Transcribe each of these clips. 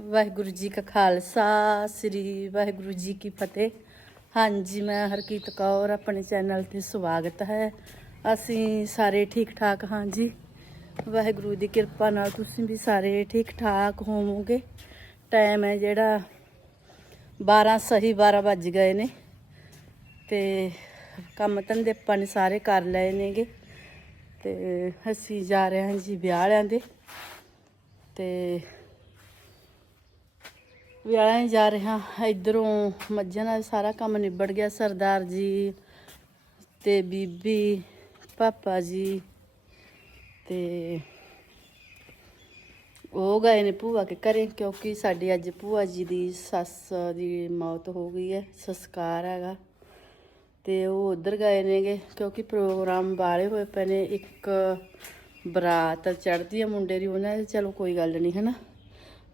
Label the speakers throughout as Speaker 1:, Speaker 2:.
Speaker 1: ਵਾਹਿਗੁਰੂ ਜੀ ਕਾ ਖਾਲਸਾ, ਸ੍ਰੀ ਵਾਹਿਗੁਰੂ ਜੀ ਕੀ ਫਤਿਹ। ਹਾਂਜੀ, ਮੈਂ ਹਰਕੀਤ ਕੌਰ, ਆਪਣੇ ਚੈਨਲ ਤੇ ਸਵਾਗਤ ਹੈ। ਅਸੀਂ ਸਾਰੇ ਠੀਕ ਠਾਕ ਹਾਂ ਜੀ। ਵਾਹਿਗੁਰੂ ਦੀ ਕਿਰਪਾ ਨਾਲ ਤੁਸੀਂ ਵੀ ਸਾਰੇ ਠੀਕ ਠਾਕ ਹੋਵੋਗੇ। ਟਾਈਮ ਹੈ ਜਿਹੜਾ 12 ਸਹੀ 12 ਵੱਜ ਗਏ ਨੇ ਤੇ ਕੰਮ ਧੰਦੇ ਆਪਾਂ ਨੇ ਸਾਰੇ ਕਰ ਲਏ ਨੇਗੇ। ਤੇ ਅਸੀਂ ਜਾ ਰਹੇ ਹਾਂ ਜੀ ਵਿਆਹ ਵਾਲਿਆਂ ਦੇ। ਤੇ ਵਿਆਹਾਂ ਜਾ ਰਿਹਾ ਹਾਂ ਇਧਰੋਂ ਮੱਝਾਂ ਨਾਲ ਸਾਰਾ ਕੰਮ ਨਿਬੜ ਗਿਆ, ਸਰਦਾਰ ਜੀ ਤੇ ਬੀਬੀ, ਪਾਪਾ ਜੀ ਤੇ ਉਹ ਗਏ ਨੇ ਭੂਆ ਕੇ ਘਰੇ, ਕਿਉਂਕਿ ਸਾਡੀ ਅੱਜ ਭੂਆ ਜੀ ਦੀ ਸੱਸ ਦੀ ਮੌਤ ਹੋ ਗਈ ਹੈ, ਸੰਸਕਾਰ ਹੈਗਾ ਤੇ ਉਹ ਉਧਰ ਗਏ ਨੇਗੇ, ਕਿਉਂਕਿ ਪ੍ਰੋਗਰਾਮ ਵਾਲੇ ਹੋਏ ਪਏ ਨੇ, ਇੱਕ ਬਰਾਤ ਚੜ੍ਹਦੀ ਹੈ ਮੁੰਡੇ ਦੀ, ਉਹਨਾਂ ਦੇ, ਚਲੋ ਕੋਈ ਗੱਲ ਨਹੀਂ, ਹਨਾ?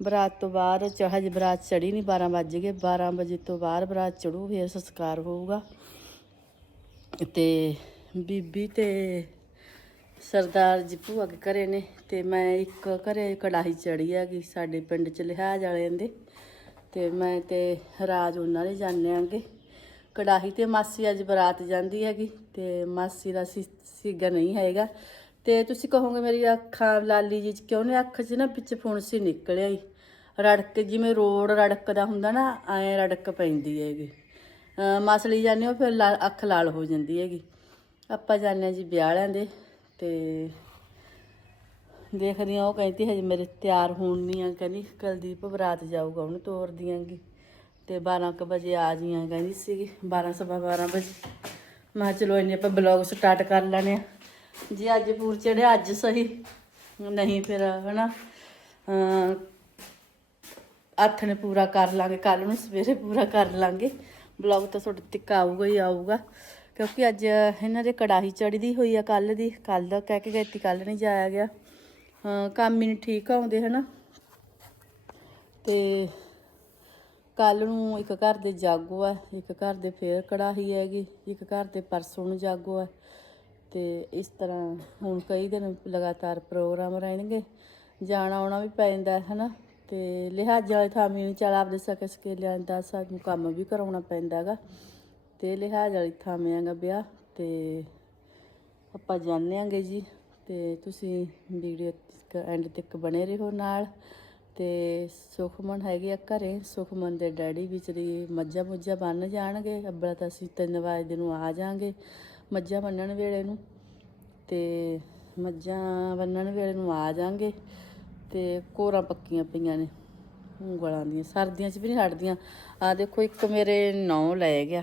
Speaker 1: ਬਰਾਤ ਤੋਂ ਬਾਅਦ ਚ ਹਜੇ ਬਰਾਤ ਚੜੀ ਨਹੀਂ 12 ਵਜ ਗਏ 12 ਵਜੇ ਤੋਂ ਬਾਅਦ ਬਰਾਤ ਚੜੂ ਫਿਰ ਸੰਸਕਾਰ ਹੋਊਗਾ। ਤੇ ਬੀਬੀ ਤੇ ਸਰਦਾਰ ਜੀ ਭੂਆ ਕੇ ਘਰੇ ਨੇ, ਤੇ ਮੈਂ ਇੱਕ ਘਰੇ ਕੜਾਹੀ ਚੜੀ ਹੈਗੀ, ਸਾਡੇ ਪਿੰਡ ਚ ਲਿਹਾਜ਼ ਵਾਲਿਆਂ ਦੇ। ਤੇ ਮੈਂ ਤੇ ਰਾਜ ਉਹਨਾਂ ਦੇ ਜਾਂਦੇ ਆਂਗੇ। ਕੜਾਹੀ ਤੇ ਮਾਸੀ ਅੱਜ ਬਰਾਤ ਜਾਂਦੀ ਹੈਗੀ, ਤੇ ਮਾਸੀ ਦਾ ਸੀ- ਸੀਗਾ ਨਹੀਂ ਹੈਗਾ। ਤੇ ਤੁਸੀਂ ਕਹੋਗੇ ਮੇਰੀ ਅੱਖਾਂ ਲਾਲੀ ਜੀ ਚ ਕਿਉਂ ਨੇ, ਅੱਖ 'ਚ ਨਾ ਵਿੱਚ ਫੁੰਸੀ ਨਿਕਲਿਆ ਹੀ ਰੜਕ ਜਿਵੇਂ ਰੋਡ ਰੜਕਦਾ ਹੁੰਦਾ ਨਾ, ਐ ਰੜਕ ਪੈਂਦੀ ਹੈਗੀ। ਮਸਲੀ ਜਾਂਦੇ ਹੋ, ਫਿਰ ਲਾ- ਅੱਖ ਲਾਲ ਹੋ ਜਾਂਦੀ ਹੈਗੀ। ਆਪਾਂ ਜਾਂਦੇ ਹਾਂ ਜੀ ਵਿਆਹ ਵਾਲਿਆਂ ਦੇ, ਤੇ ਦੇਖਦੀ ਹਾਂ, ਉਹ ਕਹਿੰਦੀ ਹਜੇ ਮੇਰੇ ਤਿਆਰ ਹੋਣ ਨਹੀਂ ਆ, ਕਹਿੰਦੀ ਕੁਲਦੀਪ ਬਰਾਤ ਜਾਊਗਾ ਉਹਨੂੰ ਤੋਰ ਦਿਆਂਗੀ। ਤੇ 12 ਕੁ ਵਜੇ ਆ ਜੀਆਂ, ਕਹਿੰਦੀ ਸੀਗੀ 12 ਸਵਾ 12 ਵਜੇ। ਮੈਂ ਕਿਹਾ ਚਲੋ ਇੰਨੇ ਆਪਾਂ ਬਲੌਗ ਸਟਾਰਟ ਕਰ ਲੈਣੇ ਆ ਜੇ ਅੱਜ ਪੂਰ ਚੜਿਆ ਅੱਜ ਸਹੀ। ਨਹੀਂ ਫਿਰ ਹਨਾ ਅਮ ਹੱਥ ਨੇ ਪੂਰਾ ਕਰ ਲਾਂਗੇ ਕੱਲ ਨੂੰ ਸਵੇਰੇ ਪੂਰਾ ਕਰ ਲਾਂਗੇ। ਬਲੌਗ ਤਾਂ ਤੁਹਾਡੇ ਤੱਕ ਆਊਗਾ ਹੀ ਆਊਗਾ। ਕਿਉਂਕਿ ਅੱਜ ਇਹਨਾਂ ਦੇ ਕੜਾਹੀ ਚੜ੍ਹਦੀ ਹੋਈ ਆ ਕੱਲ ਦੀ ਕੱਲ ਦਾ ਕਹਿ ਕੇ ਗਈ ਤੀ ਕੱਲ ਨਹੀਂ ਜਾਇਆ ਗਿਆ। ਹਾਂ, ਕੰਮ ਹੀ ਨਹੀਂ ਠੀਕ ਆਉਂਦੇ, ਹਨਾ। ਤੇ ਕੱਲ ਨੂੰ ਇੱਕ ਘਰ ਦੇ ਜਾਗੋ ਆ, ਇੱਕ ਘਰ ਦੇ ਫੇਰ ਕੜਾਹੀ ਹੈਗੀ, ਇੱਕ ਘਰ ਦੇ ਪਰਸੋਂ ਨੂੰ ਜਾਗੋ ਆ। ਤੇ ਇਸ ਤਰ੍ਹਾਂ ਹੁਣ ਕਈ ਦਿਨ ਲਗਾਤਾਰ ਪ੍ਰੋਗਰਾਮ ਰਹਿਣਗੇ ਜਾਣਾ ਆਉਣਾ ਵੀ ਪੈ ਜਾਂਦਾ ਹੈ ਹਨਾ। ਤੇ ਲਿਹਾਜ਼ਾ ਵਾਲੇ ਥਾਂ ਵੀ ਚੱਲ ਆਪਦੇ ਸਕੇ ਸਕੇਲਿਆਂ ਦਾ ਸਾਨੂੰ ਕੰਮ ਵੀ ਕਰਾਉਣਾ ਪੈਂਦਾ ਹੈਗਾ ਤੇ ਲਿਹਾਜ਼ ਵਾਲੀ ਥਾਂ ਹੈਗਾ ਵਿਆਹ ਤੇ ਆਪਾਂ ਜਾਣਦੇ ਆਂਗੇ ਜੀ। ਤੇ ਤੁਸੀਂ ਵੀਡੀਓ ਐਂਡ ਤੱਕ ਬਣੇ ਰਹੋ ਨਾਲ। ਤੇ ਸੁਖਮਨ ਹੈਗੇ ਆ ਘਰੇ, ਸੁਖਮਨ ਦੇ ਡੈਡੀ ਵਿਚਰੀ ਮੱਝਾਂ ਮੁੱਝਾਂ ਬੰਨ ਜਾਣਗੇ। ਅੱਬਲਾ ਤਾਂ ਅਸੀਂ 3 ਵਜੇ ਨੂੰ ਆ ਜਾਾਂਗੇ ਮੱਝਾਂ ਬੰਨਣ ਵੇਲੇ ਨੂੰ। ਤੇ ਮੱਝਾਂ ਬੰਨਣ ਵੇਲੇ ਨੂੰ ਆ ਜਾਾਂਗੇ। ਤੇ ਕੋਰਾਂ ਪੱਕੀਆਂ ਪਈਆਂ ਨੇ, ਉਂਗਲਾਂ ਦੀਆਂ, ਸਰਦੀਆਂ 'ਚ ਵੀ ਨਹੀਂ ਹਟਦੀਆਂ। ਆ ਦੇਖੋ, ਇੱਕ ਮੇਰੇ ਨੌ ਲੈ ਗਿਆ।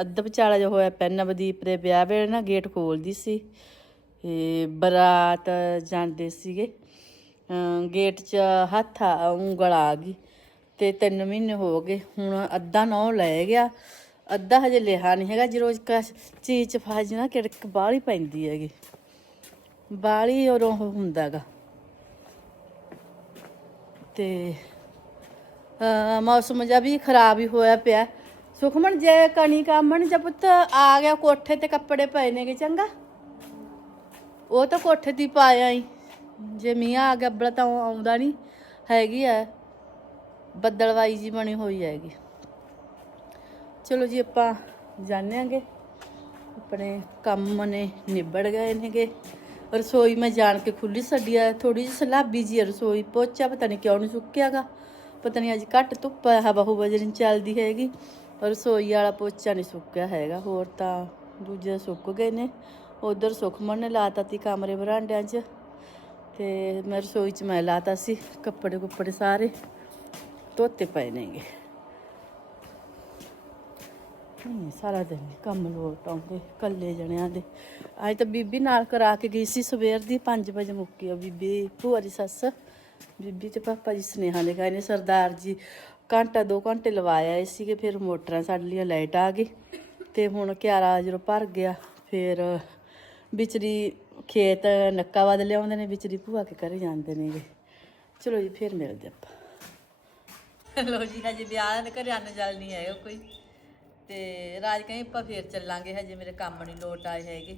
Speaker 1: ਅੱਧ ਵਿਚਾਲਾ ਜੋ ਹੋਇਆ ਪਿਆ, ਨਵਦੀਪ ਦੇ ਵਿਆਹ ਵੇਲੇ ਨਾ ਗੇਟ ਖੋਲਦੀ ਸੀ। ਇਹ ਬਰਾਤ ਜਾਂਦੇ ਸੀਗੇ। ਗੇਟ 'ਚ ਹੱਥ ਉਂਗਲ ਆ ਗਈ ਤੇ 3 ਮਹੀਨੇ ਹੋ ਗਏ। ਹੁਣ ਅੱਧਾ ਨੌ ਲੈ ਗਿਆ। ਅੱਧਾ ਹਜੇ ਲਿਹਾ ਨਹੀਂ ਹੈਗਾ ਜੇ ਰੋਜ਼ ਕਾ ਚੀਜ਼ ਚ ਫਸ ਨਾ ਕਿੜਕ ਬਾਹਲੀ ਪੈਂਦੀ ਹੈਗੀ। ਬਾਹਲੀ ਔਰ ਉਹ ਹੁੰਦਾਗਾ ਤੇ ਮੌਸਮ ਜਿਹਾ ਵੀ ਖਰਾਬ ਹੀ ਹੋਇਆ ਪਿਆ। ਸੁਖਮਨ, ਜੇ ਕਣੀ ਕਾਮਣ ਜੇ ਪੁੱਤ ਆ ਗਿਆ, ਕੋਠੇ ਤੇ ਕੱਪੜੇ ਪਏ ਨੇਗੇ, ਚੰਗਾ? ਉਹ ਤਾਂ ਕੋਠੇ ਦੀ ਪਾਇਆ ਹੀ ਜੇ ਮੀਂਹ ਆ ਗਿਆ ਬੜਾ ਤਾਂ ਉਹ ਆਉਂਦਾ ਨਹੀਂ ਹੈਗੀ ਆ ਬੱਦਲਵਾਈ ਜੀ ਬਣੀ ਹੋਈ ਹੈਗੀ। ਚਲੋ ਜੀ, ਆਪਾਂ ਜਾਣੇ ਆਂਗੇ। ਆਪਣੇ ਕੰਮ ਨੇ ਨਿਬੜ ਗਏ ਨੇਗੇ। ਰਸੋਈ ਮੈਂ ਜਾਣ ਕੇ ਖੁੱਲੀ ਛੱਡੀ ਆ ਥੋੜੀ ਜਿਹੀ ਸਲਾਬੀ ਜੀ ਆ ਰਸੋਈ, ਪੋਚਾ ਪਤਾ ਨਹੀਂ ਕਿਉਂ ਨਹੀਂ ਸੁੱਕਿਆਗਾ। ਪਤਾ ਨਹੀਂ ਅੱਜ ਘੱਟ ਧੁੱਪ ਹਵਾ ਬਹੁ ਵਜਨ ਚੱਲਦੀ ਹੈਗੀ। ਰਸੋਈ ਵਾਲਾ ਪੋਚਾ ਨਹੀਂ ਸੁੱਕਿਆ ਹੈਗਾ, ਹੋਰ ਤਾਂ ਦੂਜੇ ਸੁੱਕ ਗਏ ਨੇ। ਉਧਰ ਸੁਖਮਨ ਨੇ ਲਾਤਾ ਤੀ ਕਮਰੇ ਬਰਾਂਡਿਆਂ 'ਚ। ਤੇ ਮੈਂ ਰਸੋਈ 'ਚ ਮੈਂ ਲਾਤਾ ਸੀ ਕੱਪੜੇ ਕੁੱਪੜੇ ਸਾਰੇ, ਧੋਤੇ ਪਏ ਨੇਗੇ। ਹਮ, ਸਾਰਾ ਦਿਨ ਕੰਮ ਲੋਟ ਆਉਂਦੇ ਕੱਲੇ ਜਣਿਆਂ ਦੇ। ਅੱਜ ਤਾਂ ਬੀਬੀ ਨਾਲ ਕਰਾ ਕੇ ਗਈ ਸੀ ਸਵੇਰ ਦੀ 5 ਵਜੇ ਮੁੱਕੀ ਆ ਬੀਬੀ ਭੂਆ ਦੀ ਸੱਸ। ਬੀਬੀ ਤੇ ਪਾਪਾ ਜੀ ਸੁਨੇਹਾ ਦੇ ਗਏ ਨੇ ਸਰਦਾਰ ਜੀ ਘੰਟਾ 2 ਘੰਟੇ ਲਵਾਇਆ ਆਏ ਸੀਗੇ ਫਿਰ ਮੋਟਰਾਂ ਸਾਡੇ ਲਈ ਲਾਈਟ ਆ ਗਈ। ਤੇ ਹੁਣ ਕਿਆਰਾ ਜਦੋਂ ਭਰ ਗਿਆ ਫਿਰ ਵਿਚਰੀ ਖੇਤ ਨੱਕਾ ਵਦ ਲਿਆਉਂਦੇ ਨੇ ਵਿਚਰੀ ਭੂਆ ਕੇ ਘਰੇ ਜਾਂਦੇ ਨੇਗੇ। ਚਲੋ ਜੀ ਫਿਰ ਮਿਲਦੇ ਆਪਾਂ। ਲੋ ਜੀ ਹਜੇ ਵਿਆਹ ਦੇ ਘਰੇ ਆਣ ਜਲ ਨਹੀਂ ਆਇਓ ਕੋਈ। ਤੇ ਰਾਜ ਕਹਿੰਦੇ ਆਪਾਂ ਫੇਰ ਚੱਲਾਂਗੇ, ਹਜੇ ਮੇਰੇ ਕੰਮ ਨਹੀਂ ਲੋਟ ਆਏ ਹੈਗੇ।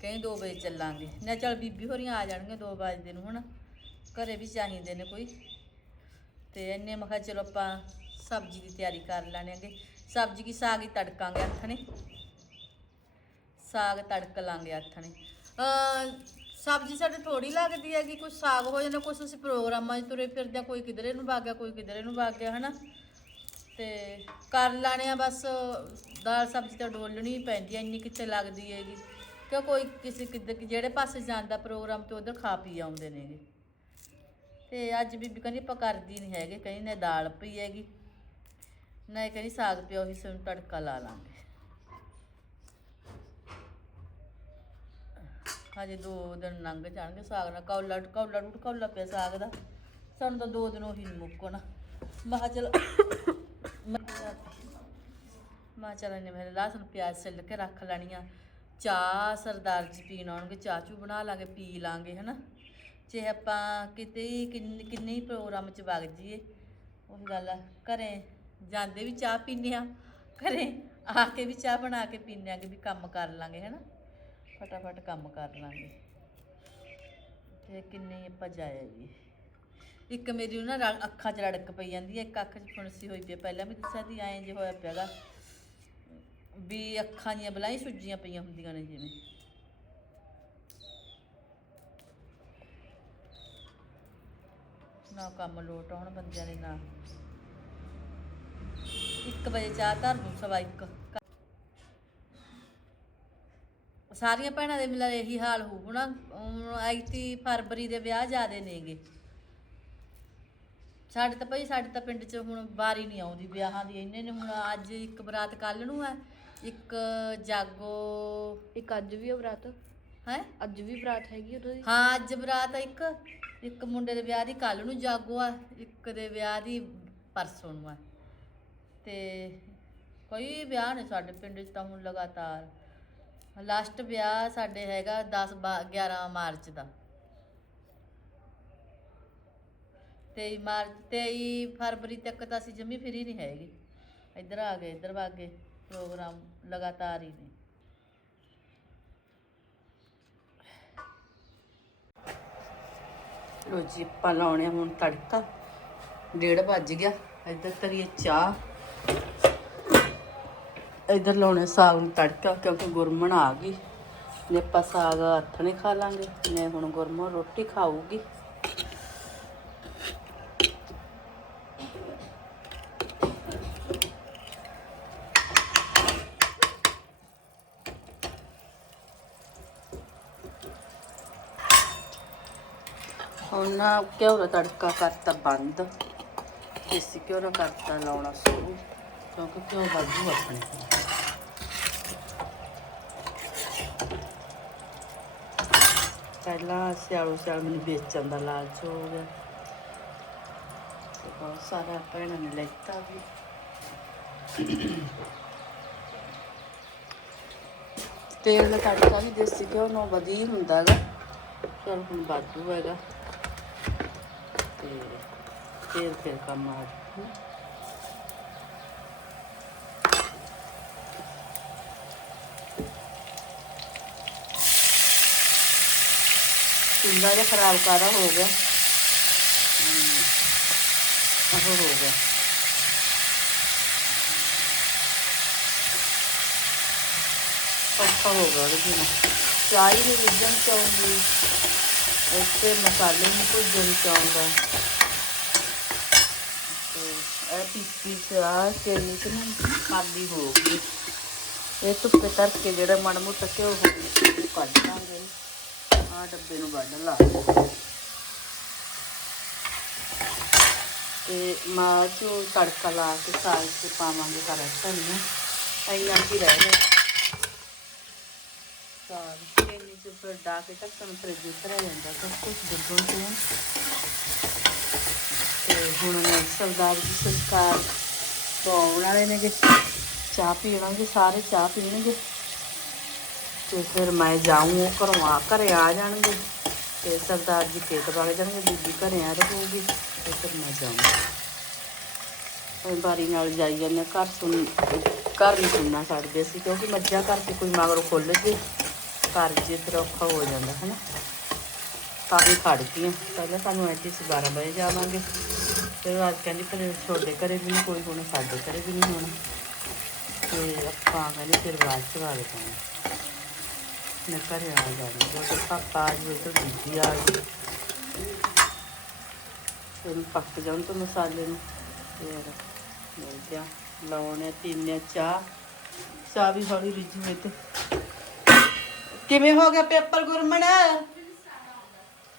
Speaker 1: ਕਹਿੰਦੇ 2 ਵਜੇ ਚੱਲਾਂਗੇ। ਨਾ ਚੱਲ ਬੀਬੀ ਹੋਰੀਆਂ ਆ ਜਾਣਗੀਆਂ 2 ਵਜੇ ਨੂੰ ਹੁਣ ਘਰੇ ਵੀ ਚਾਹੀਦੇ ਨੇ ਕੋਈ। ਤੇ ਇੰਨੇ ਮੈਂ ਕਿਹਾ ਚਲੋ ਆਪਾਂ ਸਬਜ਼ੀ ਦੀ ਤਿਆਰੀ ਕਰ ਲੈਣਾਂਗੇ ਸਬਜ਼ੀ ਕੀ ਸਾਗ ਹੀ ਤੜਕਾਂਗੇ ਆਥਣੇ ਸਾਗ ਤੜਕ ਲਾਂਗੇ ਆਥਣੇ ਸਬਜ਼ੀ ਸਾਡੇ ਥੋੜੀ ਲੱਗਦੀ ਹੈਗੀ, ਕੋਈ ਸਾਗ ਹੋ ਜਾਂਦਾ, ਕੁਛ ਅਸੀਂ ਪ੍ਰੋਗਰਾਮਾਂ 'ਚ ਤੁਰੇ ਫਿਰਦੇ ਹਾਂ, ਕੋਈ ਕਿਧਰੇ ਨੂੰ ਵਗ ਗਿਆ, ਕੋਈ ਕਿਧਰੇ ਨੂੰ ਵਗ ਗਿਆ, ਹਨਾ। ਤੇ ਕਰ ਲਾਣੇ ਆ ਬਸ, ਦਾਲ ਸਬਜ਼ੀ ਤਾਂ ਡੋਲਣੀ ਹੀ ਪੈਂਦੀ ਐ ਇੰਨੀ ਕਿੱਥੇ ਲੱਗਦੀ ਹੈਗੀ। ਕਿਉਂ ਕੋਈ ਕਿਸੇ ਕਿੱਧਰ ਜਿਹੜੇ ਪਾਸੇ ਜਾਂਦਾ ਪ੍ਰੋਗਰਾਮ ਤੇ ਉਧਰ ਖਾ ਪੀ ਆਉਂਦੇ ਨੇਗੇ ਤੇ ਅੱਜ ਬੀਬੀ ਕਹਿੰਦੀ ਆਪਾਂ ਕਰਦੀ ਨਹੀਂ ਹੈਗੇ, ਕਹਿੰਦੀ ਨਾ ਦਾਲ ਪਈ ਹੈਗੀ, ਨਾ ਇਹ ਕਹਿੰਦੀ ਸਾਗ ਪਿਆ, ਉਹੀ ਸਾਨੂੰ ਤੜਕਾ ਲਾ ਲਾਂਗੇ। ਹਜੇ ਦੋ ਦਿਨ ਲੰਘ ਜਾਣਗੇ ਸਾਗ ਨਾਲ, ਕੌਲਾ ਕੌਲਾ ਟੁੱਟ ਕੌਲਾ ਪਿਆ ਸਾਗ ਦਾ। ਸਾਨੂੰ ਤਾਂ ਦੋ ਦਿਨ ਉਹੀ ਨੀ ਮੁੱਕਣਾ। ਮੈਂ ਕਿਹਾ ਚਲ ਮੈਂ ਚਲ ਇਹਨੇ ਮੇਰੇ ਲਸਣ ਪਿਆਜ਼ ਸਿੱਲ ਕੇ ਰੱਖ ਲੈਣੀਆਂ। ਚਾਹ ਸਰਦਾਰ ਜੀ ਪੀਣ ਆਉਣਗੇ ਚਾਹ ਚੂ ਬਣਾ ਲਾਂਗੇ, ਪੀ ਲਾਂਗੇ, ਹਨਾ। ਜੇ ਆਪਾਂ ਕਿਤੇ ਕਿੰਨੇ ਕਿੰਨੇ ਹੀ ਪ੍ਰੋਗਰਾਮ ਚ ਵਗ ਜਾਈਏ, ਉਹੀ ਗੱਲ ਆ। ਘਰੇ ਜਾਂਦੇ ਵੀ ਚਾਹ ਪੀਂਦੇ ਆ, ਘਰੇ ਆ ਕੇ ਵੀ ਚਾਹ ਬਣਾ ਕੇ ਪੀਂਦੇ ਆਂਗੇ ਵੀ ਕੰਮ ਕਰ ਲਾਂਗੇ, ਹਨਾ। ਫਟਾਫਟ ਕੰਮ ਕਰ ਲਾਂਗੇ। ਤੇ ਕਿੰਨੇ ਹੀ ਆਪਾਂ ਜਾਇਆ ਜੀ। ਇੱਕ ਮੇਰੀ ਉਹ ਨਾ ਰੜ- ਅੱਖਾਂ 'ਚ ਰੜਕ ਪਈ ਜਾਂਦੀ ਹੈ ਇੱਕ ਅੱਖ 'ਚ ਫੁਣਸੀ ਹੋਈ ਪਈ ਪਹਿਲਾਂ ਵੀ ਦੱਸਿਆ ਦੀ ਐਂ ਜੇ ਹੋਇਆ ਪਿਆਗਾ। ਵੀ ਅੱਖਾਂ ਦੀਆਂ ਬਲਾਈ ਸੁੱਜੀਆਂ ਪਈਆਂ ਹੁੰਦੀਆਂ ਨੇ ਜਿਵੇਂ। ਨਾ ਕੰਮ ਲੋਟ ਆਉਣ ਬੰਦਿਆਂ ਦੇ ਨਾਲ। 1 ਵਜੇ ਚਾਹ ਧਰ ਦੂੰ ਸਵਾ ਇੱਕ। ਸਾਰੀਆਂ ਭੈਣਾਂ ਦੇ ਮਿਲਾ ਇਹੀ ਹਾਲ ਹੋਊ। ਨਾ ਐਤੀ ਫਰਵਰੀ ਦੇ ਵਿਆਹ ਜ਼ਿਆਦੇ ਨੇਗੇ। ਸਾਡੇ ਤਾਂ ਭਾਈ, ਸਾਡੇ ਤਾਂ ਪਿੰਡ 'ਚ ਹੁਣ ਵਾਰੀ ਨਹੀਂ ਆਉਂਦੀ ਵਿਆਹਾਂ ਦੀ। ਇੰਨੇ ਨੇ ਹੁਣ ਅੱਜ ਇੱਕ ਬਰਾਤ ਕੱਲ ਨੂੰ ਹੈ। ਇੱਕ ਜਾਗੋ
Speaker 2: ਇੱਕ ਅੱਜ ਵੀ ਆ ਬਰਾਤ?
Speaker 1: ਹੈ?
Speaker 2: ਅੱਜ ਵੀ ਬਰਾਤ ਹੈਗੀ ਉਹਦੀ
Speaker 1: ਹਾਂ ਅੱਜ ਬਰਾਤ ਆ ਇੱਕ। ਇੱਕ ਮੁੰਡੇ ਦੇ ਵਿਆਹ ਦੀ ਕੱਲ ਨੂੰ ਜਾਗੋ ਆ। ਇੱਕ ਦੇ ਵਿਆਹ ਦੀ ਪਰਸੋਂ ਨੂੰ ਆ। ਤੇ ਕੋਈ ਵਿਆਹ ਨਹੀਂ ਸਾਡੇ ਪਿੰਡ 'ਚ ਤਾਂ ਹੁਣ ਲਗਾਤਾਰ। ਲਾਸਟ ਵਿਆਹ ਸਾਡੇ ਹੈਗਾ 10 11 ਮਾਰਚ ਦਾ। 23 ਮਾਰਚ 23 ਫਰਵਰੀ ਤੱਕ ਤਾਂ ਅਸੀਂ ਜੰਮੀ ਫਰੀ ਨਹੀਂ ਹੈਗੇ। ਇੱਧਰ ਆ ਗਏ ਇੱਧਰ ਵਗ ਪ੍ਰੋਗਰਾਮ ਲਗਾਤਾਰ ਹੀ ਨੇ। ਲੋ ਜੀ, ਆਪਾਂ ਲਾਉਣੇ ਹੁਣ ਤੜਕਾ। ਡੇਢ ਵੱਜ ਗਿਆ। ਇੱਧਰ ਤਰੀਏ ਚਾਹ। ਇੱਧਰ ਲਾਉਣੇ ਸਾਗ ਨੂੰ ਤੜਕਾ, ਕਿਉਂਕਿ ਗੁਰਮਣ ਆ ਗਈ। ਨੇ ਆਪਾਂ ਸਾਗ ਹੱਥ ਨਹੀਂ ਖਾ ਲਾਂਗੇ ਨੇ ਹੁਣ ਗੁਰਮਣ ਰੋਟੀ ਖਾਊਗੀ। ਉਹਨਾਂ ਘਿਓ ਦਾ ਤੜਕਾ ਕਰਤਾ ਬੰਦ। ਦੇਸੀ ਘਿਓ ਦਾ ਕਰਤਾ ਲਾਉਣਾ ਸ਼ੁਰੂ, ਕਿਉਂਕਿ ਘਿਓ ਵਾਧੂ ਆਪਣੇ ਪਹਿਲਾਂ ਸਿਆਲੋ ਸਿਆਲ ਮੈਨੂੰ ਵੇਚਣ ਦਾ ਲਾਲਚ ਹੋ ਗਿਆ। ਤੇ ਬਹੁਤ ਸਾਰਾ ਭੈਣਾਂ ਨੇ ਲੈਤਾ ਵੀ। ਤੇਲ ਦਾ ਤੜਕਾ ਵੀ ਦੇਸੀ ਘਿਓ ਨਾਲ ਵਧੀਆ ਹੁੰਦਾ ਹੈਗਾ। ਚਲ ਹੁਣ ਵਾਧੂ ਹੈਗਾ। ਤੇ ਫਿਰ ਫਿਰ ਕੰਮ ਆ ਜਾਊ। ਚੁੱਲ੍ਹਾ ਜਿਹਾ ਖਰਾਬ ਕਾਰਾ ਹੋ ਗਿਆ। ਆਹੋ ਹੋ ਗਿਆ। ਔਖਾ ਹੋ ਗਿਆ ਉਹਦੇ ਬਿਨਾਂ। ਚਾਹ ਹੀ ਨਹੀਂ ਰਿੱਝਣ ਚਾਹੁੰਦੀ। ਇੱਥੇ ਮਸਾਲੇ ਨੂੰ ਭੁੱਜਣ ਚਾਹੁੰਦਾ ਤੇ ਇਹ ਪੀਸੀ ਚਾਹ ਕੇ ਨਿਕਲਣ ਖਾਲੀ ਹੋ ਗਈ। ਇਹ ਧੁੱਪੇ ਤਰ ਕੇ ਜਿਹੜਾ ਮੜ ਮੋਟਾ ਘਿਓ ਹੋ ਗਈ ਕੱਢ ਲਾਂਗੇ। ਆ ਡੱਬੇ ਨੂੰ ਵੱਢ ਲਾ। ਤੇ ਮਾਂ ਚੋ ਤੜਕਾ ਲਾ ਕੇ ਸਾਗ ਤੇ ਪਾਵਾਂਗੇ ਹਰਾ ਧਨੀਆ। ਇੰਨਾ ਕੀ ਰਹਿ ਗਿਆ ਸਾਗ ਤੇ ਨੀਚੇ ਫਿਰ ਡਾ ਕੇ ਢੱਕਣ ਫਰਿੱਜ ਜਾਂਦਾ ਸਭ ਕੁਝ ਡੱਬੋਂ ਤੋਂ ਤੇ ਹੁਣ ਮੈਂ ਸਰਦਾਰ ਜੀ ਸੰਸਕਾਰ ਤੋਂ ਆਉਣ ਵਾਲੇ ਨੇਗੇ। ਚਾਹ ਪੀਣਾਂਗੇ ਸਾਰੇ ਚਾਹ ਪੀਣਗੇ। ਤੇ ਫਿਰ ਮੈਂ ਜਾਊਂ, ਉਹ ਘਰੋਂ ਆ, ਘਰੇ ਆ ਜਾਣਗੇ। ਤੇ ਸਰਦਾਰ ਜੀ ਖੇਤ ਵਗ ਜਾਣਗੇ, ਬੀਬੀ ਘਰੇ ਆ ਰਹੂਗੀ। ਤੇ ਫਿਰ ਮੈਂ ਜਾਊਂ। ਬਾਰੀ ਨਾਲ ਜਾਈ ਜਾਂਦੇ ਘਰ ਸੁਣ, ਘਰ ਨਹੀਂ ਸੁਣਨਾ ਛੱਡਦੇ ਸੀ ਕਿਉਂਕਿ ਮੱਝਾਂ ਘਰ ਕਰਕੇ ਕੋਈ ਮਗਰੋਂ ਖੁੱਲ ਜੇ। ਘਰ ਜੇ ਫਿਰ ਔਖਾ ਹੋ ਜਾਂਦਾ ਹੈ ਨਾ ਤਾਂ ਵੀ ਖੜ ਗਈਆਂ ਪਹਿਲਾਂ ਸਾਨੂੰ ਐਟੀ ਸੀ 12 ਵਜੇ ਜਾਵਾਂਗੇ। ਫਿਰ ਅੱਜ ਕਹਿੰਦੀ ਪਰ ਤੁਹਾਡੇ ਘਰੇ ਵੀ ਨਹੀਂ ਕੋਈ ਹੋਣਾ, ਸਾਡੇ ਘਰੇ ਵੀ ਨਹੀਂ ਹੋਣਾ। ਤੇ ਆਪਾਂ ਕਹਿੰਦੇ ਫਿਰ ਬਾਅਦ ਚ ਵਾਲੇ ਪਾਉਣਾ ਮੈਂ ਘਰੇ ਆ ਜਾਣਾ। ਜਦੋਂ ਪਾਪਾ ਆ ਜਾਵੇ ਤਾਂ ਬੀਜੀ ਆ ਗਈ। ਫਿਰ ਪੱਕ ਜਾਣ ਤਾਂ ਮਸਾਲੇ ਨੂੰ। ਫਿਰ ਮਿਲ ਗਿਆ ਲਾਉਣੇ ਪੀਣੇ ਚਾਹ। ਚਾਹ ਵੀ ਹੌਲੀ ਰਿੱਝੀ ਹੋਈ ਤੇ। ਕਿਵੇਂ ਹੋ ਗਿਆ ਪੇਪਰ ਗੁਰਮਣ?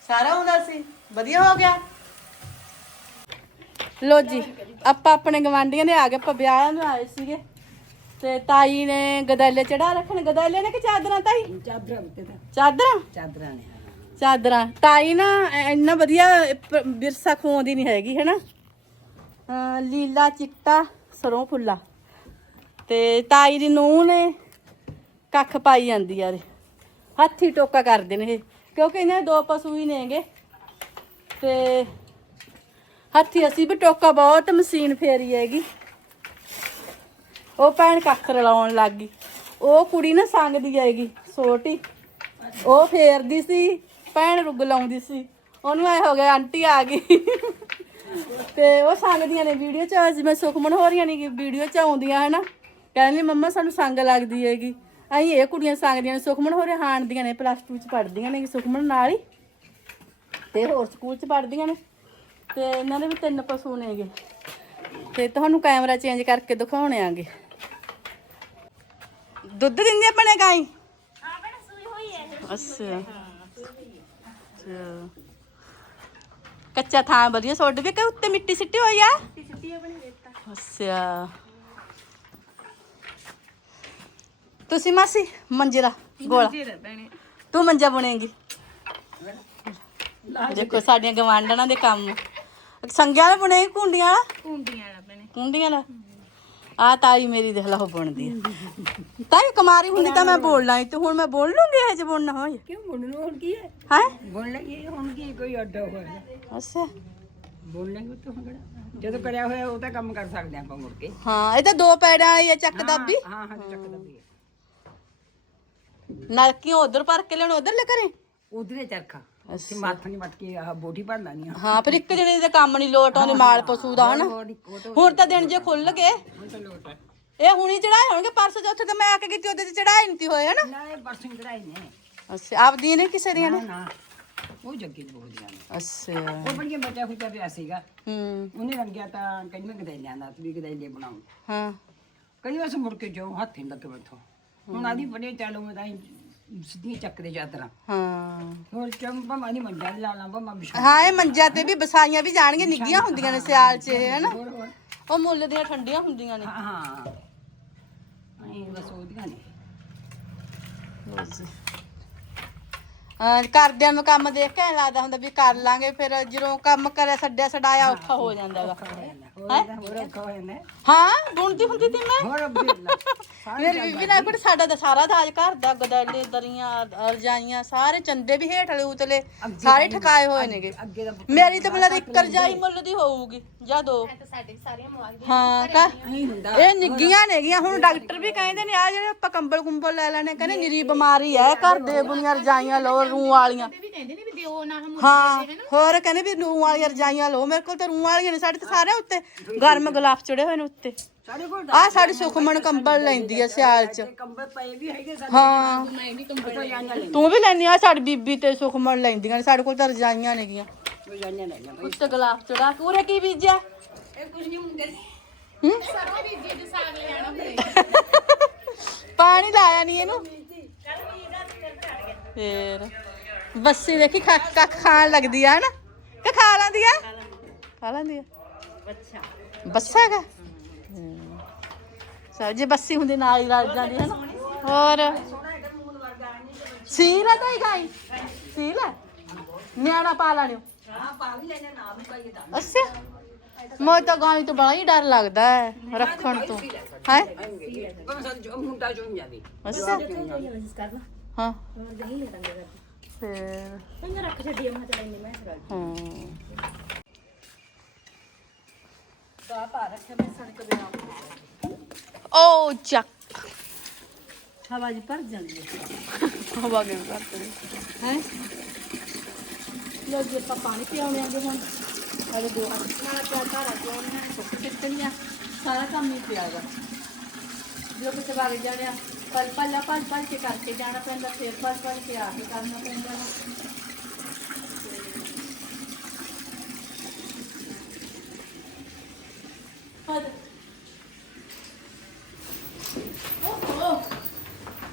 Speaker 1: ਸਾਰਾ ਹੁੰਦਾ ਸੀ। ਵਧੀਆ ਹੋ ਗਿਆ? ਲੋ ਜੀ ਆਪਾਂ ਆਪਣੇ ਗਵਾਂਢੀਆਂ ਦੇ ਆ ਗਏ ਆਪਾਂ ਵਿਆਹ ਨੂੰ ਆਏ ਸੀਗੇ। ਤੇ ਤਾਈ ਨੇ ਗਦਾਲੇ ਚੜਾ ਰੱਖਣ। ਗਦਾਲੇ ਨੇ ਕਿ ਚਾਦਰਾਂ ਤਾਈ?
Speaker 3: ਚਾਦਰਾਂ ਉੱਤੇ ਤਾਂ।
Speaker 1: ਚਾਦਰਾਂ?
Speaker 3: ਚਾਦਰਾਂ ਨੇ
Speaker 1: ਚਾਦਰਾਂ। ਤਾਈ ਨਾ ਇੰਨਾ ਵਧੀਆ ਪ- ਵਿਰਸਾ ਖੋਂਦੀ ਨਹੀਂ ਹੈਗੀ ਹੈਨਾ? ਅਹ ਲੀਲਾ ਚਿੱਟਾ ਸਰੋਂ ਫੁੱਲਾ। ਤੇ ਤਾਈ ਦੀ ਨੂੰਹ ਨੇ ਕੱਖ ਪਾਈ ਜਾਂਦੀ ਆ ਰੇ। ਹੱਥੀ ਟੋਕਾ ਕਰਦੇ ਨੇ ਇਹ, ਕਿਉਂਕਿ ਇਹਨਾਂ ਦੇ ਦੋ ਪਸ਼ੂ ਹੀ ਨੇਗੇ। ਤੇ ਹੱਥੀ ਅਸੀਂ ਵੀ ਟੋਕਾ ਬਹੁਤ, ਮਸ਼ੀਨ ਫੇਰੀ ਹੈਗੀ। ਉਹ ਭੈਣ ਕੱਖ ਰਲਾਉਣ ਲੱਗ ਗਈ। ਉਹ ਕੁੜੀ ਨਾ ਸੰਗਦੀ ਹੈਗੀ, ਛੋਟੀ। ਉਹ ਫੇਰਦੀ ਸੀ, ਭੈਣ ਰੁੱਗ ਲਾਉਂਦੀ ਸੀ। ਉਹਨੂੰ ਐ ਹੋ ਗਿਆ ਆਂਟੀ ਆ ਗਈ। ਤੇ ਉਹ ਸੰਗਦੀਆਂ ਨੇ ਵੀਡੀਓ ਚ ਜਿਵੇਂ ਸੁਖਮਨ ਹੋ ਰਹੀਆਂ ਨੇ ਵੀਡੀਓ ਚ ਆਉਂਦੀਆਂ, ਹਨਾ। ਕਹਿੰਦੀ ਮੰਮਾ, ਸਾਨੂੰ ਸੰਗ ਲੱਗਦੀ ਹੈਗੀ। ਅਸੀਂ ਇਹ ਕੁੜੀਆਂ ਸੰਗਦੀਆਂ ਨੇ ਸੁਖਮਨ ਹੋ ਰਹੇ ਹਾਣਦੀਆਂ ਨੇ ਪਲੱਸ 2 ਚ ਪੜ੍ਹਦੀਆਂ ਨੇ ਸੁਖਮਨ ਨਾਲ ਹੀ। ਤੇ ਹੋਰ ਸਕੂਲ ਚ ਪੜ੍ਹਦੀਆਂ ਨੇ। ਤੇ ਇਹਨਾਂ ਦੇ ਵੀ ਤਿੰਨ ਪਸ਼ੂ ਨੇਗੇ। ਤੇ ਤੁਹਾਨੂੰ ਕੈਮਰਾ ਚੇਂਜ ਕਰਕੇ ਦਿਖਾਉਣੇ ਆਂਗੇ। ਦੁੱਧ ਦਿੰਦੀ ਆਪਣੇ ਗਾਈ? ਅੱਛਾ। ਅੱਛਾ। ਕੱਚਾ ਥਾਂ ਵਧੀਆ ਸੁੱਟ ਵੀ ਕਿ ਉੱਤੇ ਮਿੱਟੀ ਸਿੱਟੀ ਹੋਈ ਆ? ਅੱਛਾ। ਤੁਸੀਂ ਮਾਸੀ ਮੰਜੇ ਦਾ ਗੋਲਾ ਤੂੰ ਮੰਜਾ ਬੁਣੇਂਗੀ। ਦੇਖੋ ਸਾਡੀਆਂ ਗਵਾਂਢਣਾਂ ਦੇ ਕੰਮ। ਸੰਗਿਆਂ ਵਾਲਾ ਬੁਣੇ ਕੁੰਡੀਆਂ
Speaker 2: ਕੁੰਡੀਆਂ ਵਾਲਾ ਭੈਣੇ
Speaker 1: ਕੁੰਡੀਆਂ ਵਾਲਾ? ਆ ਤਾਈ ਮੇਰੀ ਦੇਖ ਲਾ ਉਹ ਬੁਣਦੀ ਆ। ਤਾਈ ਕੁਮਾਰੀ ਹੁੰਦੀ ਤਾਂ ਮੈਂ ਬੋਲਣਾ ਸੀ ਤੇ ਹੁਣ ਮੈਂ ਬੋਲ ਲੂੰਗੀ ਇਹ ਜੇ ਬੁਣਨਾ ਹੋਏ।
Speaker 3: ਕਿਉਂ ਬੁਣ ਨੂੰ ਹੁਣ ਕੀ ਹੈ?
Speaker 1: ਹੈ?
Speaker 3: ਬੁਣ ਲੱਗੀ ਹੁਣ ਕੀ ਕੋਈ ਅੱਡਾ ਹੋਇਆ
Speaker 1: ਅੱਛਾ।
Speaker 3: ਬੁਣ ਲੈਂਗੇ ਤਾਂ ਹੁਣ ਜਦੋਂ ਕਰਿਆ ਹੋਇਆ ਉਹ ਤਾਂ ਕੰਮ ਕਰ ਸਕਦੇ ਆਪਾਂ ਮੁੜ ਕੇ।
Speaker 1: ਹਾਂ ਇਹ ਤਾਂ ਦੋ ਪੈੜਾਂ ਆਈ ਆ ਚੱਕ ਦਾਬੀ।
Speaker 3: ਹਾਂ ਹਾਂ ਚੱਕਦਾ ਵੀ
Speaker 1: ਨਲਕੀਆਂ ਉਧਰ ਭਰ ਕੇ ਲੈਣ ਉਧਰ ਲੈ ਕਰੇ
Speaker 3: ਉਧਰੇ ਚਰਖਾ। ਅਸੀਂ ਮਾਥਾ ਨਹੀਂ ਮਟ ਕੇ ਆਹ ਬੋਟੀ ਭਰ ਲਾਣੀ ਆ।
Speaker 1: ਹਾਂ ਫਿਰ ਇੱਕ ਜਣੇ ਦੇ ਕੰਮ ਨਹੀਂ ਲੋਟ ਆਉਂਦੇ ਮਾਲ ਪਸ਼ੂ ਦਾ ਹਨਾ? ਹੁਣ ਤਾਂ ਦਿਨ ਜੇ ਖੁੱਲ ਗਏ। ਇਹ ਹੁਣੀ ਚੜਾਏ ਹੋਣਗੇ ਪਰਸੋਂ ਚੌਥੇ ਤਾਂ ਮੈਂ ਆ ਕੇ ਗਈ ਤੇ ਉਹਦੇ ਤੇ ਚੜਾਏ ਨਹੀਂ ਹੋਏ ਹਨਾ?
Speaker 3: ਨਾ ਇਹ ਪਰਸੋਂ ਚੜਾਈ ਨੇ।
Speaker 1: ਅੱਛਾ ਆਪਦੀਆਂ ਨੇ ਕਿਸੇ ਦੀਆਂ
Speaker 3: ਨਾ?
Speaker 1: ਨੇ
Speaker 3: ਉਹ ਜੱਗੀ ਬੋਲਦੀਆਂ ਨੇ।
Speaker 1: ਅੱਛਾ।
Speaker 3: ਉਹ ਬੜੀਆਂ ਬੱਚਾ ਖੁੱਚਾ ਪਿਆ ਸੀਗਾ।
Speaker 1: ਹੂੰ।
Speaker 3: ਉਹਨੇ ਰੰਗਿਆ ਤਾਂ ਕਈ ਮੈਂ ਗਦਾਈ ਲਿਆਂਦਾ ਤੂੰ ਵੀ ਗਦਾਈ ਲੈ ਬਣਾਉਂ
Speaker 1: ਹਾਂ।
Speaker 3: ਕਈ ਵਾਰ ਮੁੜ ਕੇ ਜਾਉ ਹੱਥ ਨਹੀਂ ਲੱਗੇ ਬੈਠੋ ਹੁਣ ਆਦੀ ਬੜੇ ਚਾਲੂ ਮੈਂ ਤਾਂ ਸਿੱਧੀਆਂ ਚੱਕਦੇ ਚਾਦਰਾਂ।
Speaker 1: ਹਾਂ।
Speaker 3: ਹੋਰ ਚੰਪਾ ਮਾਨੀ ਮੰਡਿਆ ਲਾ ਲਾਂ ਬਾ ਬਿਸ਼ਾ
Speaker 1: ਹਾਂ ਇਹ ਮੰਜਾ ਤੇ ਵੀ ਬਸਾਈਆਂ ਵੀ ਜਾਣਗੇ ਨਿੱਗੀਆਂ ਹੁੰਦੀਆਂ ਨੇ ਸਿਆਲ 'ਚ ਹਨਾ? ਉਹ ਮੁੱਲ ਦੀਆਂ ਠੰਡੀਆਂ ਹੁੰਦੀਆਂ ਨੇ।
Speaker 3: ਹਾਂ ਹਾਂ। ਐਂ ਬਸ ਉਹਦੀਆਂ ਨੇ।
Speaker 1: ਹਾਂ ਕਰਦਿਆਂ ਨੂੰ ਕੰਮ ਦੇਖ ਕੇ ਐਂ ਲੱਗਦਾ ਹੁੰਦਾ ਵੀ ਕਰ ਲਾਂਗੇ ਫਿਰ ਜਦੋਂ ਕੰਮ ਕਰਿਆ ਛੱਡਿਆ ਛਡਾਇਆ ਔਖਾ ਹੋ ਜਾਂਦਾ ਵਾ
Speaker 3: ਹੋਰ ਹੋਰ ਹੋ?
Speaker 1: ਬੁਣਦੀ ਹੁੰਦੀ ਤੀ ਮੈਂ।
Speaker 3: ਲਾ।
Speaker 1: ਮੇਰੀ ਬੀਬੀ ਨਾਲ ਕੋਲ ਸਾਡਾ ਤਾਂ ਸਾਰਾ ਦਾਜ ਘਰ ਦਾ ਗਦਲੇ ਦਰੀਆਂ ਰਜਾਈਆਂ ਸਾਰੇ ਚੰਦੇ ਵੀ ਹੇਠ ਵਾਲੇ ਉਤਲੇ ਸਾਰੇ ਠਕਾਏ ਹੋਏ ਨੇਗੇ।
Speaker 3: ਦਾ
Speaker 1: ਮੇਰੀ ਤਾਂ ਮਤਲਬ ਇੱਕ ਰਜਾਈ ਮੁੱਲ ਦੀ ਹੋਊਗੀ ਜਾਂ ਦੋ।
Speaker 2: ਤਾਂ ਸਾਡੇ ਸਾਰੀਆਂ ਮਵਾਲ
Speaker 1: ਹਾਂ ਕਾ
Speaker 3: ਐਂ ਹੁੰਦਾ।
Speaker 1: ਇਹ ਨਿੱਗੀਆਂ ਨੇਗੀਆਂ ਹੁਣ ਡਾਕਟਰ ਵੀ ਕਹਿੰਦੇ ਨੇ ਆ ਜਿਹੜੇ ਆਪਾਂ ਕੰਬਲ ਕੁੰਬਲ ਲੈ ਲੈਣੇ ਕਹਿੰਦੇ ਨਿਰੀ ਬਿਮਾਰੀ ਹੈ ਘਰ ਦੇ ਬੁਣੀਆਂ ਰਜਾਈਆਂ ਲਓ ਰੂ ਵਾਲੀਆਂ।
Speaker 2: ਵੀ ਕਹਿੰਦੇ ਨੇ ਵੀ ਦਿਓ ਨਾ ਹਮ
Speaker 1: ਹਾਂ ਹੋਰ ਕਹਿੰਦੇ ਵੀ ਰੂ ਵਾਲੀਆਂ ਰਜਾਈਆਂ ਲਓ ਮੇਰੇ ਕੋਲ ਤਾਂ ਰੂ ਵਾਲੀਆਂ ਨੇ ਸਾਡੇ ਤਾਂ ਸਾਰੇ ਉੱਤੇ ਗਰਮ ਗਲਾਫ ਚੜੇ ਹੋਏ ਨੇ ਉੱਤੇ।
Speaker 3: ਸਾਡੇ ਕੋਲ
Speaker 1: ਆ ਸਾਡੀ ਸੁਖਮਣ ਕੰਬਲ ਲੈਂਦੀ ਆ ਸਿਆਲ ਚ।
Speaker 3: ਕੰਬਲ ਪਏ ਵੀ ਹੈਗੇ ਸਾਡੇ।
Speaker 1: ਹਾਂ।
Speaker 2: ਮੈਂ ਵੀ ਕੰਬਲ
Speaker 3: ਰਜਾਈਆਂ ਲੈ
Speaker 1: ਤੂੰ ਵੀ ਲੈਣੀ ਆ ਸਾਡੀ ਬੀਬੀ ਤੇ ਸੁਖਮਣ ਲੈਂਦੀਆਂ ਨੇ ਸਾਡੇ ਕੋਲ ਤਾਂ ਰਜਾਈਆਂ ਨੇਗੀਆਂ।
Speaker 3: ਰਜਾਈਆਂ ਲੈ ਜਾ
Speaker 1: ਉੱਤੇ ਗਲਾਫ ਚੜਾ ਕੇ ਉਰੇ ਕੀ ਬੀਜਿਆ?
Speaker 3: ਇਹ ਕੁਝ ਨਹੀਂ ਹੁੰਦੇ।
Speaker 1: ਹੂੰ?
Speaker 2: ਸਰੋਂ ਵੀ ਜੇ ਸਾਗ ਲੈਣਾ ਹੋਵੇ
Speaker 1: ਪਾਣੀ ਲਾਇਆ ਨਹੀਂ ਇਹਨੂੰ? ਫੇਰ। ਬੱਸੀ ਦੇਖੀ ਕੱਖ ਕੱਖ ਖਾਣ ਲੱਗਦੀ ਆ ਹਨਾ? ਕਿ ਖਾ ਲੈਂਦੀ ਆ? ਖਾ ਲੈਂਦੀ ਆ। ਬੱਚਾ। ਬੱਸਾ ਹੈਗਾ? ਸਰ ਜੇ ਬੱਸੀ ਹੁੰਦੀ ਨਾਲ ਹੀ ਰਲ ਜਾਂਦੀ ਹੈ ਨਾ। ਹੋਰ? ਸੀਲ ਹੈ ਤਾਂ ਹੀ ਗਾਈ? ਸੀਲ ਹੈ? ਨਿਆਣਾ ਪਾ ਲੈਣਿਓ।
Speaker 3: ਹਾਂ ਪਾ ਵੀ ਲੈਣਾ ਨਾ ਵੀ ਪਾਈਏ ਤਾਂ।
Speaker 1: ਅੱਛਾ। ਮੈਨੂੰ ਤਾਂ ਗਾਈ ਤੋਂ ਬੜਾ ਹੀ ਡਰ ਲੱਗਦਾ ਹੈ ਰੱਖਣ ਤੋਂ। ਹੈ?
Speaker 3: ਮੁੰਡਾ ਜੋ ਜਾਵੇ
Speaker 1: ਅੱਛਾ। ਹਾਂ। ਫੇਰ।
Speaker 2: ਰੱਖ ਛੱਡੀ ਮੈਂ ਤੇ ਲੈਣੀ ਮੈਂ
Speaker 1: ਹਾਂ। ਓ ਚੱਕ।
Speaker 3: ਹਵਾ ਜੀ ਭਰ ਜਾਂਦੀ ਹੈ।
Speaker 1: ਹਵਾ ਕਿਵੇਂ ਕਰਦੀ ਹੈ? ਲੋ ਜੀ ਆਪਾਂ ਪਾਣੀ ਪਿਆਉਣੇ ਆਂਗੇ ਹੁਣ। ਅਰੇ ਦੋ ਨਾਲ ਪਿਆ ਧਾਰਾ ਚੋਣੀਆਂ ਸੁੱਕ ਕਿੱਕਣੀਆਂ ਸਾਰਾ ਕੰਮ ਹੀ ਪਿਆ ਵਾ। ਜੋ ਕਿਤੇ ਵਗ ਜਾਣਿਆ ਪਲ ਪੱਲਾ ਪਲ ਪਲ ਕੇ ਕਰਕੇ ਜਾਣਾ ਪੈਂਦਾ ਫਿਰ ਪਲ ਪਲ ਕੇ ਆ ਕੇ ਕਰਨਾ ਪੈਂਦਾ ਵਾ। ਹੱਦ ਓਹ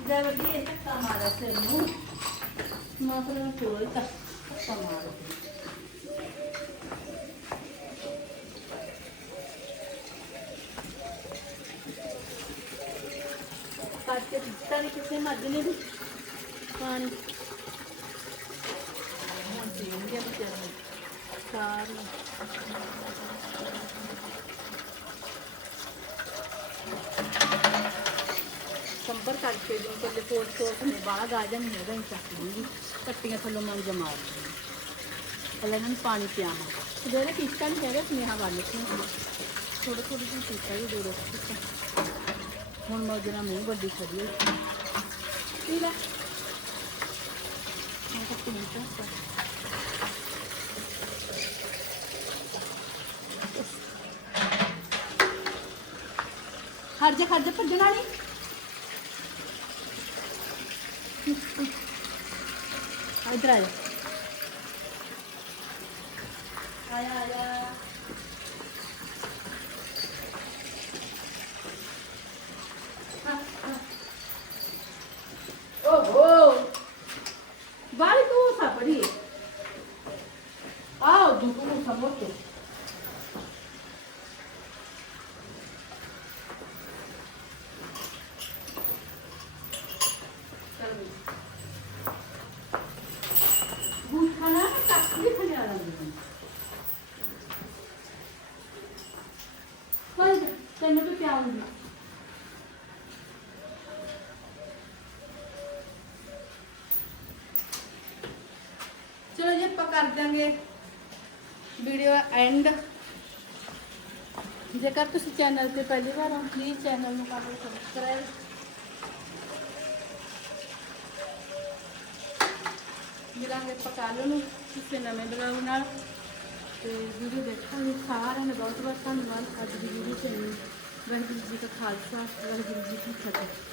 Speaker 1: ਜੈ ਵਰਗੀ ਇਹ ਧੱਕਾ ਮਾਰਿਆ ਸਿਰ ਨੂੰ ਮੈਂ ਫਿਰ ਉਹਨੂੰ ਕੋਲ ਤੱਕ ਧੱਕਾ ਮਾਰਿਆ ਕੱਟ ਕੇ ਦਿੱਤਾ ਨਹੀਂ ਕਿਸੇ ਮੱਝ ਨੇ ਵੀ ਪਾਣੀ ਹੁਣ ਪੀਣਗੇ ਵਿਚਾਰੇ ਸਾਰੀ ਸੰਪਰ ਕਰਕੇ ਜੋ ਕੋਲੇ ਕੋਟ ਕੋਟ ਨੇ ਬਾਹਰ ਗਾਜਾ ਨਹੀਂ ਹੈਗਾ ਇੰਚ ਕੱਟੀਆਂ ਥੱਲੋਂ ਮਨ ਜਮਾ ਪਹਿਲਾਂ ਇਹਨਾਂ ਨੂੰ ਪਾਣੀ ਪਿਆਵਾਂ। ਸਵੇਰੇ ਪੀਤਾ ਨਹੀਂ ਹੈਗਾ, ਸੁਨੇਹਾ ਵਾਲੇ ਥੋੜਾ ਥੋੜਾ ਜਿਹਾ ਪੀਤਾ ਹੀ ਦੋ ਦੋ ਪੀਤਾ ਹੁਣ ਮੌਜਰਾ ਮੂੰਹ ਵੱਡੀ ਖੜੀ ਹੋਈ। ਪੀ ਲੈ ਮੈਂ ਤਾਂ ਪੀ ਤਾ ਹਰ ਜਾ ਭੱਜਣਾ ਨਹੀਂ? ਆ ਇਧਰ ਆ ਜਾ ਆਇਆ ਆਇਆ ਓਹੋ ਬਾਰੀ ਤੂੰ ਸਾਪੜੀ ਆਓ ਦੁਕੂ ਸਮੋਤੇ ਬੂਠਾ ਨਾ ਕੱਖ ਵੀ ਖਲਿਆ ਰੰਗ ਹਾਂ ਤੈਨੂੰ ਵੀ ਪਿਆਉਂਗੀ ਚਲੋ ਜੀ ਆਪਾਂ ਕਰ ਦਾਂਗੇ ਵੀਡੀਓ ਐਂਡ ਜੇਕਰ ਤੁਸੀਂ ਚੈਨਲ ਤੇ ਪਹਿਲੀ ਵਾਰ ਹੋ ਪਲੀਜ਼ ਚੈਨਲ ਨੂੰ ਕਰ ਲਓ ਸਬਸਕ੍ਰਾਈਬ ਮਿਲਾਂਗੇ ਪਕਾ ਨੂੰ ਕਿਸੇ ਨਵੇਂ ਬਲੌਗ ਨਾਲ। ਤੇ ਵੀਡੀਓ ਦੇਖਾਂਗੇ ਸਾਰਿਆਂ ਦਾ ਬਹੁਤ ਬਹੁਤ ਧੰਨਵਾਦ। ਅੱਜ ਦੀ ਵੀਡੀਓ ਚ ਵਾਹਿਗੁਰੂ ਜੀ ਕਾ ਖਾਲਸਾ, ਵਾਹਿਗੁਰੂ ਜੀ ਕੀ ਫਤਿਹ।